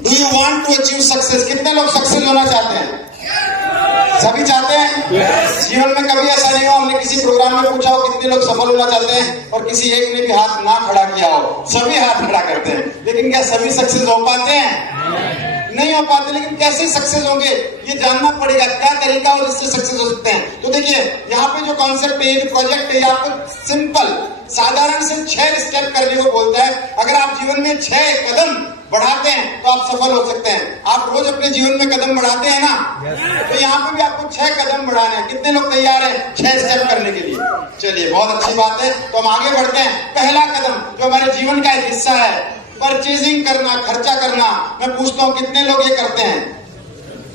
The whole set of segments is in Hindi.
Do you want to achieve success? कितने लोग सक्सेस होना चाहते हैं? सभी चाहते हैं। जीवन में कभी ऐसा नहीं हो हमने किसी प्रोग्राम में पूछा हो कितने लोग सफल होना चाहते हैं और किसी एक ने भी हाथ ना खड़ा किया हो, सभी हाथ खड़ा करते हैं। लेकिन क्या सभी सक्सेस हो पाते हैं? नहीं हो पाते। लेकिन कैसे सक्सेस होंगे ये जानना पड़ेगा, क्या तरीका हो जिससे सक्सेस हो सकते हैं। तो देखिए यहाँ पे जो कॉन्सेप्ट है, ये जो प्रोजेक्ट है, आपको सिंपल साधारण से 6 स्टेप करने को बोलता है। अगर आप जीवन में 6 कदम बढ़ाते हैं तो आप सफल हो सकते हैं। आप रोज अपने जीवन में कदम बढ़ाते हैं ना, तो यहाँ पे भी आपको 6 कदम बढ़ाने हैं। कितने लोग तैयार हैं 6 स्टेप करने के लिए? चलिए बहुत अच्छी बात है, तो हम आगे बढ़ते हैं। पहला कदम जो हमारे जीवन का एक हिस्सा है, परचेजिंग करना, खर्चा करना। मैं पूछता हूँ कितने लोग ये करते हैं?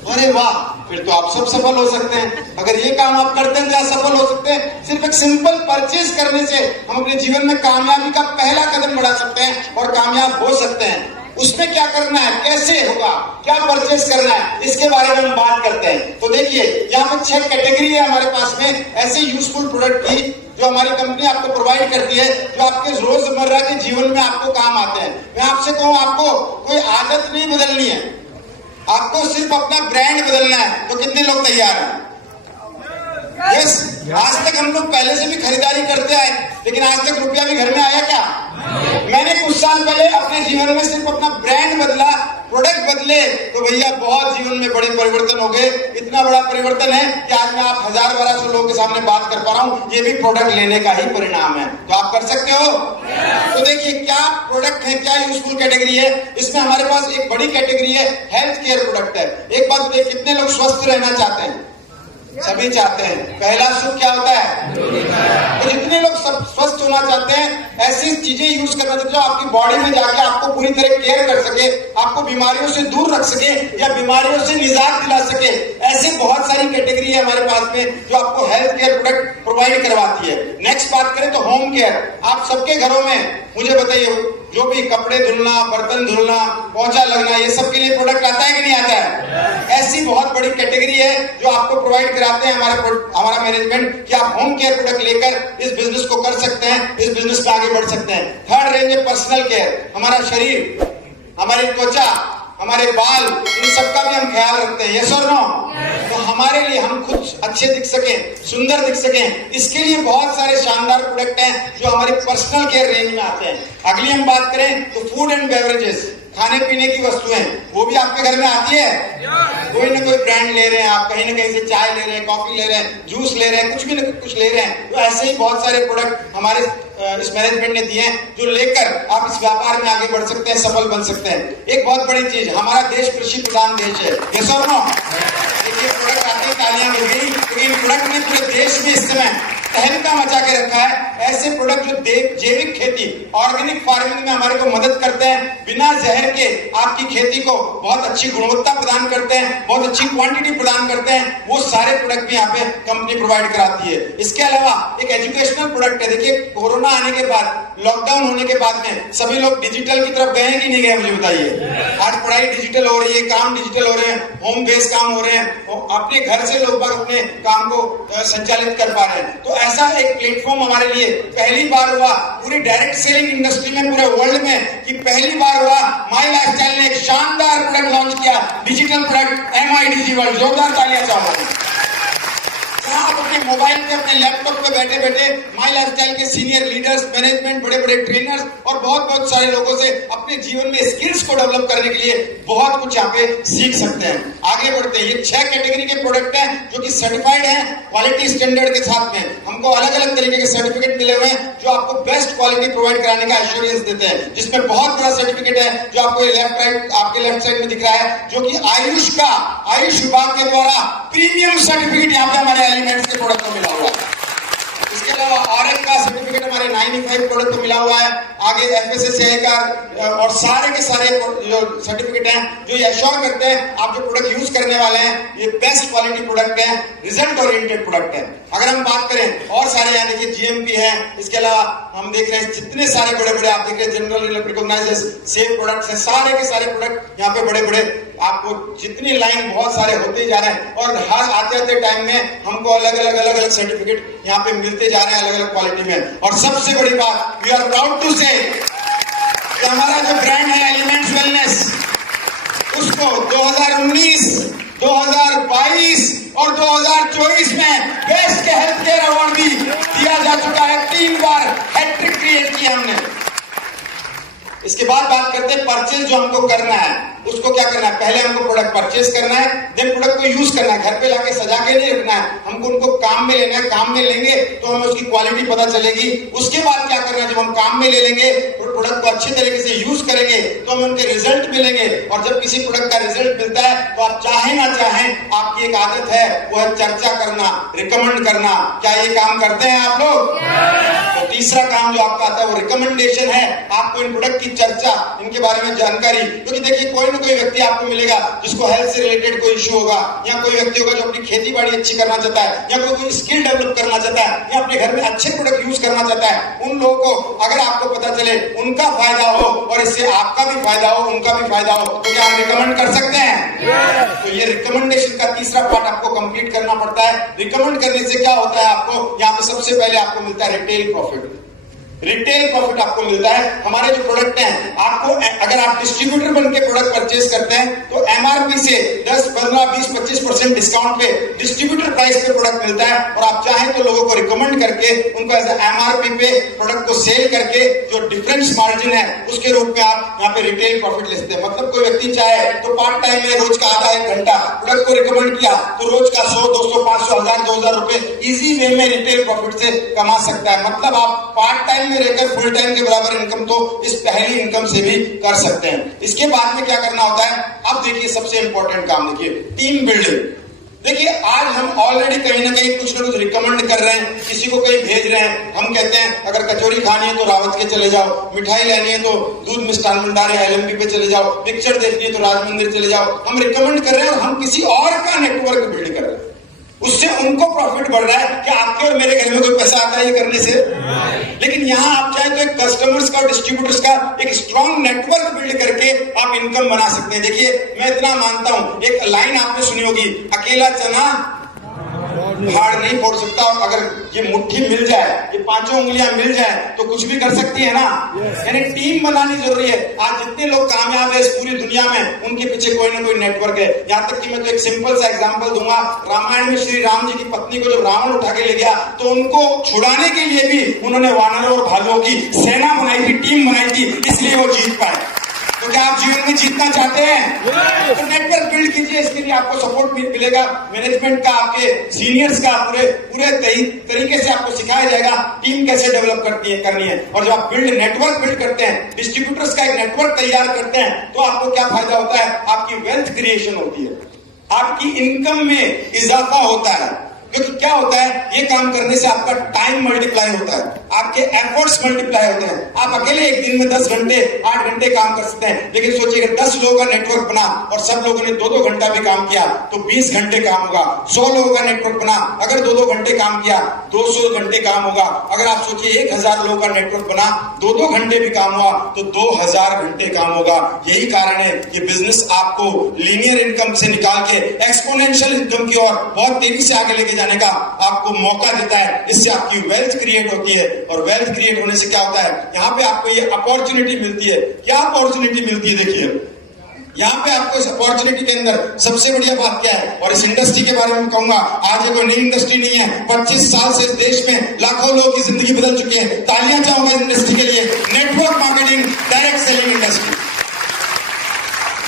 अरे वाह, फिर तो आप सब सफल हो सकते हैं। अगर ये काम आप करते हैं तो आप सफल हो सकते हैं। सिर्फ एक सिंपल परचेज करने से हम अपने जीवन में कामयाबी का पहला कदम बढ़ा सकते हैं और कामयाब हो सकते हैं। उसमें क्या करना है, कैसे होगा, क्या परचेज करना है, इसके बारे में हम बात करते हैं। तो देखिए यहाँ पे 6 कैटेगरी है हमारे पास में ऐसे यूजफुल प्रोडक्ट की जो हमारी कंपनी आपको प्रोवाइड करती है, जो आपके रोजमर्रा के जीवन में आपको काम आते हैं। मैं आपसे कहूँ आपको कोई आदत नहीं बदलनी है, आपको सिर्फ अपना ब्रांड बदलना है। तो कितने लोग तैयार हैं? यस। आज तक हम लोग पहले से भी खरीदारी करते आए, लेकिन आज तक रुपया भी घर में आया क्या? मैंने कुछ साल पहले अपने जीवन में सिर्फ अपना ब्रांड बदला, प्रोडक्ट बदले, तो भैया बहुत जीवन में बड़े परिवर्तन हो गए। इतना बड़ा परिवर्तन है कि आज मैं आप 1000-1200 लोगों के सामने बात कर पा रहा हूँ। ये भी प्रोडक्ट लेने का ही परिणाम है। तो आप कर सकते हो। तो देखिए क्या प्रोडक्ट है, क्या यूजफुल कैटेगरी है। इसमें हमारे पास एक बड़ी कैटेगरी है, हेल्थ केयर प्रोडक्ट है। एक बात बताइए, कितने लोग स्वस्थ रहना चाहते हैं? सभी चाहते हैं। पहला सुख क्या होता है? तो जितने लोग सब स्वस्थ होना चाहते हैं, ऐसी चीजें यूज करना चाहते हैं जो आपकी बॉडी में जाके आपको पूरी तरह केयर कर सके, आपको बीमारियों से दूर रख सके या बीमारियों से निजात दिला सके। ऐसे बहुत सारी कैटेगरी है हमारे पास में जो आपको हेल्थ केयर प्रोडक्ट प्रोवाइड करवाती है। नेक्स्ट बात करें तो होम केयर। आप सबके घरों में मुझे बताइए, जो भी कपड़े धुलना, बर्तन धुलना, पोंछा लगना, ये सब के लिए प्रोडक्ट आता है कि नहीं आता है? ऐसी बहुत बड़ी कैटेगरी है जो आपको प्रोवाइड कराते हैं हमारा मैनेजमेंट कि आप होम केयर प्रोडक्ट लेकर इस बिजनेस को कर सकते हैं, इस बिजनेस में आगे बढ़ सकते हैं। थर्ड रेंज है पर्सनल केयर। हमारा शरीर, हमारी त्वचा, हमारे बाल, इन सबका भी हम ख्याल रखते हैं। यस और नो? तो हमारे लिए हम खुद अच्छे दिख सके, सुंदर दिख सके, इसके लिए बहुत सारे शानदार प्रोडक्ट हैं जो हमारी पर्सनल केयर रेंज में आते हैं। अगली हम बात करें तो फूड एंड बेवरेजेस, खाने पीने की वस्तुएं, वो भी आपके घर में आती है। कोई ना कोई ब्रांड ले रहे हैं आप, कहीं ना कहीं से चाय ले रहे हैं, कॉफी ले रहे हैं, जूस ले रहे हैं, कुछ भी ना कुछ ले रहे हैं। तो ऐसे ही बहुत सारे प्रोडक्ट हमारे इस मैनेजमेंट ने दिए हैं जो लेकर आप इस व्यापार में आगे बढ़ सकते हैं, सफल बन सकते हैं। एक बहुत बड़ी चीज, हमारा देश कृषि प्रधान देश है। यस और नो? देखिए प्रोडक्ट आते ही तालियां मिल गई, लेकिन प्रोडक्ट ने पूरे देश में इस समय तहलका मचा के रखा है। ऐसे प्रोडक्ट जो जैविक खेती, ऑर्गेनिक फार्मिंग में हमारे को मदद करते हैं, बिना जहर के आपकी खेती को बहुत अच्छी गुणवत्ता प्रदान करते हैं, बहुत अच्छी क्वांटिटी प्रदान करते हैं, वो सारे प्रोडक्ट भी यहाँ पे कंपनी प्रोवाइड कराती है। इसके अलावा एक एजुकेशनल प्रोडक्ट है। देखिए कोरोना आने के बाद, लॉकडाउन होने के बाद में सभी लोग डिजिटल की तरफ गए कि नहीं गए, मुझे बताइए। आज पढ़ाई डिजिटल हो रही है, काम डिजिटल हो रहे हैं, होम बेस्ड काम हो रहे हैं, अपने घर से लोग अपने काम को संचालित कर पा रहे हैं। तो ऐसा एक प्लेटफॉर्म हमारे लिए पहली बार हुआ पूरी डायरेक्ट सेलिंग इंडस्ट्री में, पूरे वर्ल्ड में, कि पहली बार हुआ माई लाइफस्टाइल ने एक शानदार प्रोडक्ट लॉन्च किया, डिजिटल प्रोडक्ट MIDG वर्ल्ड। जोरदार तालियां चाहूंगा। आप अपने मोबाइल पे, अपने लैपटॉप पे बैठे बैठे माई लाइफस्टाइल के सीनियर लीडर्स, मैनेजमेंट, बड़े बड़े ट्रेनर्स और बहुत सारे लोगों से अपने जीवन में स्किल्स को डेवलप करने के लिए बहुत कुछ यहाँ पे सीख सकते हैं। आगे बढ़ते हैं। ये 6 कैटेगरी के प्रोडक्ट हैं जो कि सर्टिफाइड हैं क्वालिटी स्टैंडर्ड के साथ में। हमको अलग अलग तरीके के सर्टिफिकेट मिले हुए हैं जो आपको बेस्ट क्वालिटी प्रोवाइड कराने का एश्योरेंस देते हैं। जिसमें बहुत बड़ा सर्टिफिकेट है जो आपको आपके लेफ्ट साइड में दिख रहा है, जो कि आयुष विभाग के द्वारा प्रीमियम सर्टिफिकेट यहाँ पे हमारे एलिमेंट्स के प्रोडक्ट को मिला हुआ है। इसके अलावा ऑरेंज का सर्टिफिकेट हमारे 95 प्रोडक्ट को मिला हुआ है। आगे FSSAI का और सारे के सारे जो सर्टिफिकेट हैं जो ये एश्योर करते हैं आप जो प्रोडक्ट यूज करने वाले हैं ये बेस्ट क्वालिटी प्रोडक्ट है, रिजल्ट ओरिएंटेड प्रोडक्ट है। अगर हम बात करें और सारे यहाँ देखिए GMP है। इसके अलावा हम देख रहे हैं जितने सारे बड़े बड़े आप देख रहे हैं जनरल रिकॉग्नाइज्ड सेफ प्रोडक्ट्स हैं। सारे के सारे प्रोडक्ट यहाँ पे बड़े बड़े आपको जितनी लाइन बहुत सारे होते ही जा रहे हैं और हर आते टाइम में हमको अलग अलग सर्टिफिकेट यहाँ पे मिलते जा रहे हैं अलग अलग क्वालिटी में। और सबसे बड़ी बात, वी आर प्राउड टू से हमारा जो ब्रांड है एलिमेंट्स वेलनेस, को 2019, 2022 और 2024 में बेस्ट हेल्थ केयर अवार्ड भी दिया जा चुका है। 3 बार हैट्रिक क्रिएट किया हमने। इसके बाद बात करते हैं परचेज जो हमको करना है, उसको क्या करना है। पहले हमको प्रोडक्ट परचेज करना है, देन प्रोडक्ट को यूज करना है। घर पे लाके सजा के नहीं रखना है, हमको उनको काम में लेना है। काम में लेंगे तो हमें उसकी क्वालिटी पता चलेगी। उसके बाद क्या करना है, जब हम काम में ले लेंगे प्रोडक्ट को अच्छे तरीके से यूज करेंगे तो हमें उनके रिजल्ट मिलेंगे। और जब किसी प्रोडक्ट का रिजल्ट मिलता है तो आप चाहे ना चाहें, आपकी एक आदत है वो है चर्चा करना, रिकमेंड करना। क्या ये काम करते हैं आप लोग? तो तीसरा काम जो आपका आता है वो रिकमेंडेशन है। आपको इन प्रोडक्ट की चर्चा, इनके बारे में जानकारी, क्योंकि देखिए कोई ना कोई व्यक्ति आपको मिलेगा जिसको हेल्थ से रिलेटेड कोई इश्यू होगा, या कोई व्यक्ति होगा जो अपनी खेती बाड़ी अच्छी करना चाहता है, या कोई स्किल डेवलप करना चाहता है, या अपने घर में अच्छे प्रोडक्ट यूज करना चाहता है। उन लोगों को अगर आपको पता चले, उनका फायदा हो और इससे आपका भी फायदा हो, उनका भी फायदा हो, तो क्या हम रिकमेंड कर सकते हैं? तो ये रिकमेंडेशन का तीसरा पार्ट आपको कंप्लीट करना पड़ता है। रिकमेंड करने से क्या होता है, आपको यहाँ पे सबसे पहले आपको मिलता है रिटेल प्रॉफिट। रिटेल प्रॉफिट आपको मिलता है। हमारे जो प्रोडक्ट हैं, आपको अगर आप डिस्ट्रीब्यूटर बन के प्रोडक्ट परचेज करते हैं तो एमआरपी से 10, 15, 20, 25% डिस्काउंट पे डिस्ट्रीब्यूटर प्राइस पे प्रोडक्ट मिलता है। और आप चाहें तो लोगों को रिकमेंड करके उनको एज एमआरपी पे प्रोडक्ट को सेल करके जो डिफरेंस मार्जिन है उसके रूप में आप यहाँ पे रिटेल प्रॉफिट ले सकते हैं। मतलब कोई व्यक्ति चाहे तो पार्ट टाइम में रोज का आधा 1 घंटा प्रोडक्ट को रिकमेंड किया तो रोज का 100, 200, 500, 1000, 2000 रुपए इजी वे में रिटेल प्रॉफिट से कमा सकता है। मतलब आप पार्ट टाइम में रहकर फुल टाइम के बराबर इनकम तो इस पहली इनकम से भी कर सकते हैं। इसके बाद में क्या करना होता है, अब देखिए सबसे इंपॉर्टेंट काम, देखिए टीम बिल्डिंग। देखिए आज हम ऑलरेडी कहीं ना कहीं कुछ ना कुछ रिकमेंड कर रहे हैं, किसी को कहीं भेज रहे हैं। हम कहते हैं अगर कचौरी खानी है तो रावत के चले जाओ, मिठाई लेनी है तो दूध मिष्ठान भंडार या एलएमपी पे चले जाओ, पिक्चर देखनी है तो राज मंदिर चले जाओ। हम रिकमेंड कर रहे हैं और हम किसी और का नेटवर्क बिल्ड कर रहे हैं, उससे उनको प्रॉफिट बढ़ रहा है। क्या आपके और मेरे घर में कोई पैसा आता है ये करने से? लेकिन यहाँ आप चाहे तो एक कस्टमर्स का और डिस्ट्रीब्यूटर्स का एक स्ट्रॉन्ग नेटवर्क बिल्ड करके आप इनकम बना सकते हैं। देखिए मैं इतना मानता हूं, एक लाइन आपने सुनी होगी, अकेला चना पहाड़ नहीं फोड़ सकता। अगर ये मुट्ठी मिल जाए, ये 5 उंगलियां मिल जाए तो कुछ भी कर सकती है ना। यानी टीम बनानी जरूरी है। आज जितने लोग कामयाब है इस पूरी दुनिया में, उनके पीछे कोई ना कोई नेटवर्क है। यहाँ तक कि मैं तो एक सिंपल सा एग्जांपल दूंगा। रामायण में श्री राम जी की पत्नी को जब रावण उठा के ले गया तो उनको छुड़ाने के लिए भी उन्होंने वानरों और भालुओं की सेना बनाई थी, टीम बनाई थी, इसलिए वो जीत पाए। तो क्या आप जीवन में जीतना चाहते हैं? तो नेटवर्क बिल्ड कीजिए। इसके लिए आपको सपोर्ट मिलेगा मैनेजमेंट का, आपके सीनियर्स का। पूरे तरीके से आपको सिखाया जाएगा टीम कैसे डेवलप करनी है। और जब आप नेटवर्क बिल्ड करते हैं, डिस्ट्रीब्यूटर्स का एक नेटवर्क तैयार करते हैं, तो आपको क्या फायदा होता है, आपकी वेल्थ क्रिएशन होती है, आपकी इनकम में इजाफा होता है। क्योंकि क्या होता है, ये काम करने से आपका टाइम मल्टीप्लाई होता है, आपके एफर्ट्स मल्टीप्लाई होते हैं। आप अकेले एक दिन में 10 घंटे 8 घंटे काम कर सकते हैं, लेकिन सोचिए अगर 10 लोगों का नेटवर्क बना और सब लोगों ने 2-2 घंटा भी काम किया तो 20 घंटे काम होगा। 100 लोगों का नेटवर्क बना, अगर 2-2 घंटे काम किया 200 घंटे काम होगा। अगर आप सोचिए 1000 लोगों का नेटवर्क बना, 2-2 घंटे भी काम हुआ तो 2000 घंटे काम होगा। यही कारण है कि बिजनेस आपको लीनियर इनकम से निकाल के एक्सपोनेंशियल इनकम की ओर बहुत तेजी से आगे लेके जाने का आपको मौका देता है। इससे आपकी वेल्थ क्रिएट होती है, और वेल्थ क्रिएट होने से क्या होता है, यहाँ पे आपको ये अपॉर्चुनिटी मिलती है। क्या अपॉर्चुनिटी मिलती है, देखिए यहाँ पे आपको इस अपॉर्चुनिटी के अंदर सबसे बढ़िया बात क्या है, और इस इंडस्ट्री के बारे में कहूंगा, आज ये कोई नई इंडस्ट्री नहीं है। 25 साल से इस देश में लाखों लोगों की जिंदगी बदल चुकी है। तालियां चाहूंगा इस इंडस्ट्री के लिए। Network marketing, direct selling industry,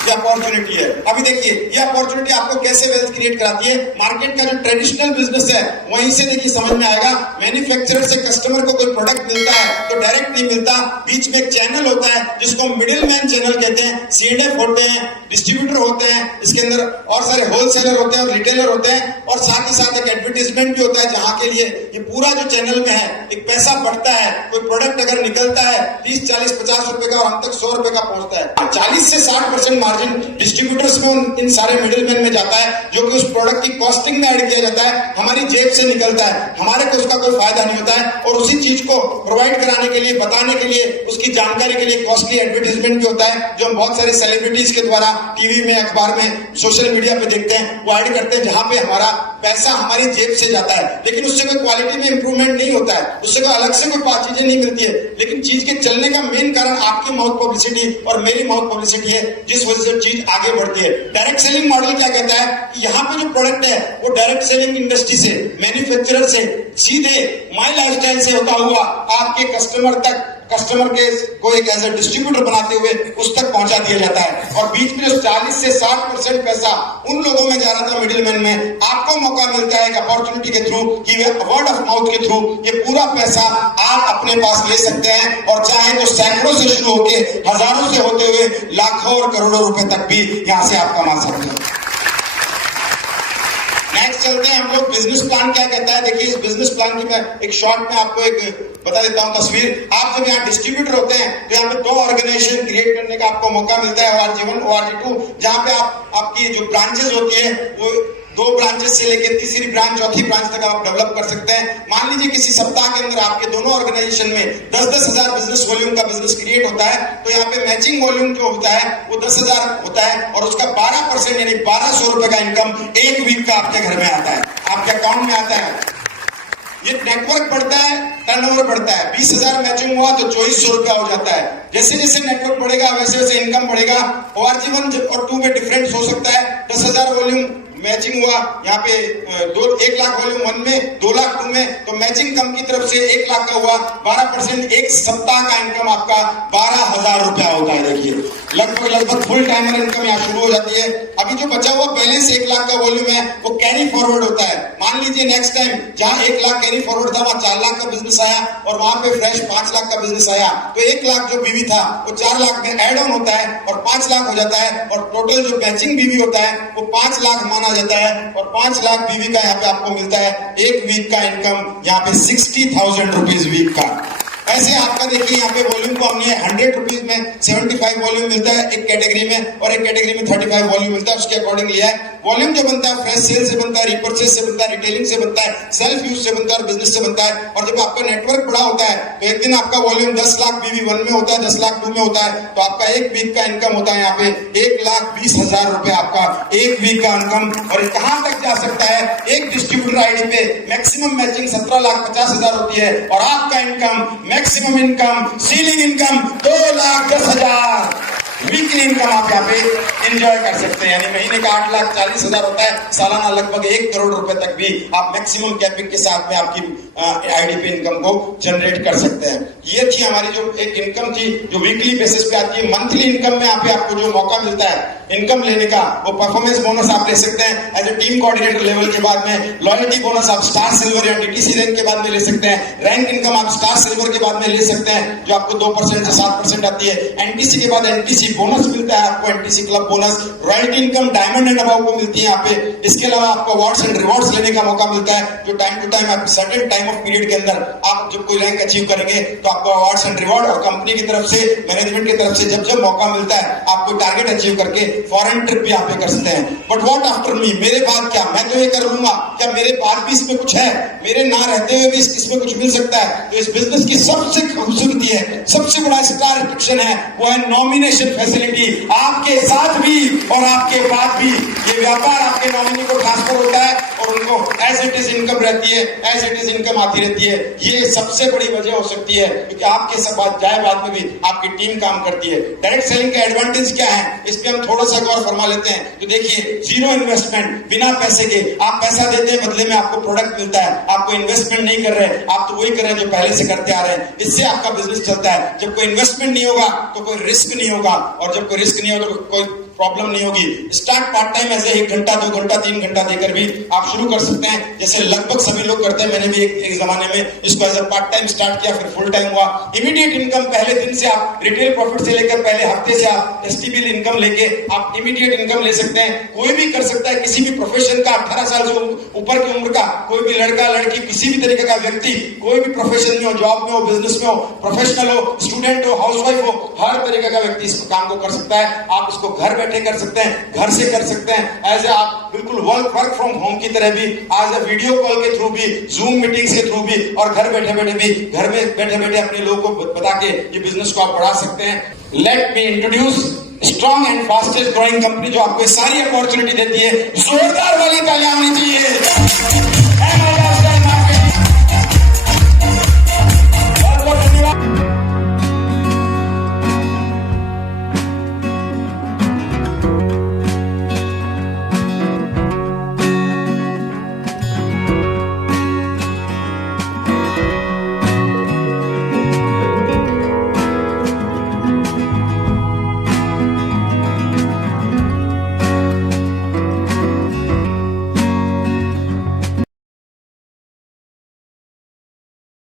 ये अपॉर्चुनिटी है। अभी देखिए ये अपॉर्चुनिटी आपको कैसे वेल्थ क्रिएट कराती है। मार्केट का जो ट्रेडिशनल बिजनेस है वहीं से देखिए समझ में आएगा। मैन्युफैक्चरर से कस्टमर को कोई प्रोडक्ट मिलता है तो डायरेक्ट नहीं मिलता, बीच में एक चैनल होता है जिसको मिडिल मैन चैनल कहते हैं। सीएडएफ होते हैं, डिस्ट्रीब्यूटर होते हैं, इसके अंदर और सारे होलसेलर होते हैं और रिटेलर होते हैं, और साथ ही साथ एक एडवर्टीजमेंट भी होता है जहां के लिए ये पूरा जो चैनल में है एक पैसा बढ़ता है। कोई प्रोडक्ट अगर निकलता है 30, 40, 50 रुपए का और हम तक 100 रुपए का पहुंचता है। 40 से 60% मार्जिन डिस्ट्रीब्यूटर्स में इन सारे मिडिलमैन में जाता है, जो कि उस प्रोडक्ट की कॉस्टिंग में ऐड किया जाता है, हमारी जेब से निकलता है, हमारे को उसका कोई फायदा नहीं होता है। और उसी चीज को प्रोवाइड कराने के लिए, बताने के लिए, उसकी जानकारी के लिए कॉस्टली एडवर्टीजमेंट भी होता है, जो हम बहुत सारे सेलिब्रिटीज के द्वारा टीवी में, अखबार में, सोशल मीडिया पे देखते हैं। वो ऐड करते हैं जहां पे हमारा पैसा हमारी जेब से जाता है, लेकिन उससे कोई क्वालिटी में इंप्रूवमेंट नहीं होता है, उससे कोई अलग से कोई 5 चीजें नहीं मिलती है। लेकिन चीज के चलने का मेन कारण आपकी माउथ पब्लिसिटी और मेरी माउथ पब्लिसिटी है, जिस वजह से चीज आगे बढ़ती है। डायरेक्ट सेलिंग मॉडल क्या कहता है कि यहाँ पे जो प्रोडक्ट है वो डायरेक्ट सेलिंग इंडस्ट्री से, मैन्युफैक्चरर से सीधे माई लाइफस्टाइल से होता हुआ आपके कस्टमर तक, कस्टमर के को एक एज ए डिस्ट्रीब्यूटर बनाते हुए उस तक पहुंचा दिया जाता है। और बीच में जो 40 से 60% पैसा उन लोगों में जा रहा था मिडिलमैन में, आपको मौका मिलता है एक अपॉर्चुनिटी के थ्रू कि वर्ड ऑफ माउथ के थ्रू ये पूरा पैसा आप अपने पास ले सकते हैं, और चाहे तो सैकड़ों से शुरू होके हजारों से होते हुए लाखों और करोड़ों रुपए तक भी यहां से आप कमा सकते हैं। नेक्स्ट चलते हैं हम लोग, बिजनेस प्लान क्या कहता है। देखिए इस बिजनेस प्लान की मैं एक शॉर्ट में आपको एक बता देता हूं तस्वीर। आप जब यहाँ डिस्ट्रीब्यूटर होते हैं तो यहाँ पे 2 ऑर्गेनाइजेशन क्रिएट करने का आपको मौका मिलता है, ORG1 ORG2, जहाँ पे आपकी जो ब्रांचेस होती है वो 2 ब्रांचेस से लेकर तीसरी ब्रांच, चौथी ब्रांच तक आप डेवलप कर सकते हैं। मान लीजिए किसी सप्ताह के अंदर आपके दोनों ऑर्गेनाइजेशन में 10-10 हजार बिजनेस वॉल्यूम का बिजनेस क्रिएट होता है, तो यहाँ पे मैचिंग वॉल्यूम जो होता है वो 10,000 होता है, और उसका 12% यानी 1200 रुपए का इनकम एक वीक का आपके घर में आता है, आपके अकाउंट में आता है। ये नेटवर्क बढ़ता है, टर्नओवर बढ़ता है। 20,000 मैचिंग हुआ तो 2400 रुपया हो जाता है। जैसे जैसे नेटवर्क बढ़ेगा वैसे वैसे इनकम बढ़ेगा। ORG1 और 2 में डिफरेंस हो सकता है। 10,000 वॉल्यूम मैचिंग हुआ, यहाँ पे 1 लाख वॉल्यूम 1 में, 2 लाख 2 में, तो मैचिंग कम की तरफ से 1 लाख का हुआ, 12% एक सप्ताह का इनकम आपका 12,000 रुपया होता है। देखिए लगभग फुल टाइमर इनकम यहाँ शुरू हो जाती है। अभी जो बचा हुआ बैलेंस 1 लाख का वॉल्यूम है वो कैरी फॉरवर्ड होता है। मान लीजिए नेक्स्ट टाइम जहां 1 लाख कैरी फॉरवर्ड था वहां 4 लाख का बिजनेस आया, और वहां पे फ्रेश 5 लाख का बिजनेस आया, तो 1 लाख जो बीवी था वो 4 लाख में एड ऑन होता है और 5 लाख हो जाता है, और टोटल जो मैचिंग बीवी होता है वो 5 लाख माना जाता है, और 5 लाख बीवी का यहाँ पे आपको मिलता है एक वीक का इनकम, यहाँ पे 60,000 रुपीज वीक का। ऐसे आपका देखिए यहाँ पे वॉल्यूम को हमने 100 रुपीज में 75 वॉल्यूम मिलता है एक कैटेगरी में, और एक कैटेगरी में 35 वॉल्यूम मिलता है, उसके अकॉर्डिंग लिया है। वॉल्यूम जो बनता है फ्रेश सेल से बनता है, रिपर्चेज से बनता है, रिटेलिंग से बनता है, सेल्फ यूज से बनता है और बिजनेस से बनता है। और जब आपका नेटवर्क बड़ा होता है तो एक दिन आपका वॉल्यूम 10 लाख बीवी 1 में होता है, 10 लाख 2 में होता है, तो आपका एक वीक का इनकम होता है यहाँ पे 1,20,000 रुपए आपका एक वीक का इनकम। और कहां तक जा सकता है, एक डिस्ट्रीब्यूटर आईडी पे मैक्सिमम मैचिंग 17,50,000 होती है, और आपका income maximum income ceiling income 2,10,000 weekly income आप यहाँ पे एंजॉय कर सकते हैं। यानी महीने का 8,40,000 होता है, सालाना लगभग 1 करोड़ रुपए तक भी आप मैक्सिमम कैपिंग के साथ में आपकी आईडी पे इनकम को जनरेट कर सकते हैं। ये थी हमारी जो एक इनकम थी जो वीकली बेसिस पे आती है। मंथली इनकम में यहाँ पे आपको जो मौका मिलता है इनकम लेने का, वो परफॉर्मेंस बोनस आप ले सकते हैं as a team coordinator level के बाद में, लॉयल्टी बोनस आप स्टार सिल्वर या DTC रैंक के बाद में ले सकते हैं, रैंक इनकम आप स्टार सिल्वर के बाद में ले सकते हैं जो आपको 2% से 7% आती है, NTC के बाद NTC बोनस मिलता है आपको, NTC club bonus, royalty income diamond and above को मिलती है यहाँ पे। इसके अलावा आपको अवार्ड्स एंड रिवॉर्ड्स लेने का मौका मिलता है, जो टाइम टू टाइम आप सर्टेन टाइम ऑफ पीरियड के अंदर आप जब कोई रैंक अचीव करेंगे तो आपको अवार्ड्स एंड रिवॉर्ड, और कंपनी की तरफ से, मैनेजमेंट की तरफ से जब जब मौका मिलता है आपको टारगेट अचीव करके फॉरेन ट्रिप भी आप कर सकते हैं। बट व्हाट आफ्टर मी, मेरे बाद क्या, मैं तो ये कर लूंगा, क्या मेरे बाद भी इसमें कुछ है, मेरे ना रहते हुए भी इसमें कुछ मिल सकता है? तो इस बिजनेस की सबसे खूबसूरती है, सबसे बड़ा स्टार अट्रैक्शन है, वो है नॉमिनेशन फैसिलिटी। आपके साथ भी और आपके बाद भी ये व्यापार आपके नॉमिनी को ट्रांसफर होता है और उनको एज इट इज इनकम रहती है, एज इट इज इनकम आती रहती है। ये सबसे बड़ी वजह हो सकती है क्योंकि आपके सब बाद में भी आपकी टीम काम करती है। डायरेक्ट सेलिंग का एडवांटेज क्या है, इस पे हम थोड़ा सा गौर फरमा लेते हैं। तो देखिए, जीरो इन्वेस्टमेंट, बिना पैसे के आप पैसा देते हैं, बदले में आपको प्रोडक्ट मिलता है। आपको इन्वेस्टमेंट नहीं कर रहे, आप तो वही कर रहे हैं जो पहले से करते आ रहे हैं। इससे आपका बिजनेस चलता है। जब कोई इन्वेस्टमेंट नहीं होगा तो कोई रिस्क नहीं होगा, और जब कोई रिस्क नहीं होगा तो कोई प्रॉब्लम नहीं होगी। स्टार्ट पार्ट टाइम ऐसे 1 घंटा 2 घंटा 3 घंटा देकर भी आप शुरू कर सकते हैं, जैसे लगभग सभी लोग करते हैं। मैंने भी एक जमाने में इसको as a part time start किया, फिर फुल टाइम हुआ। इमीडिएट इनकम पहले दिन से आप रिटेल प्रॉफिट से लेकर पहले हफ्ते से आप एसटीबी इनकम लेके आप इमीडिएट इनकम ले सकते हैं। कोई भी कर सकता है, किसी भी प्रोफेशन का, 18 साल से ऊपर की उम्र का कोई भी लड़का लड़की, किसी भी तरीके का व्यक्ति, कोई भी प्रोफेशन में हो, जॉब में हो, बिजनेस में हो, प्रोफेशनल हो, स्टूडेंट हो, हाउसवाइफ हो, हर तरीके का व्यक्ति इस काम को कर सकता है। आप इसको घर बैठे कर सकते हैं, घर से कर सकते हैं, एज ए आप बिल्कुल वर्क फ्रॉम होम की तरह भी, आज ए वीडियो कॉल के थ्रू भी, जूम मीटिंग्स के थ्रू भी, और घर बैठे बैठे भी, घर में बैठे बैठे अपने लोगों को बता के ये बिजनेस को आप बढ़ा सकते हैं। Let me introduce strong and fastest growing company जो आपको सारी अपॉर्चुनिटी देती है। जोरदार वाली तालियां होनी चाहिए।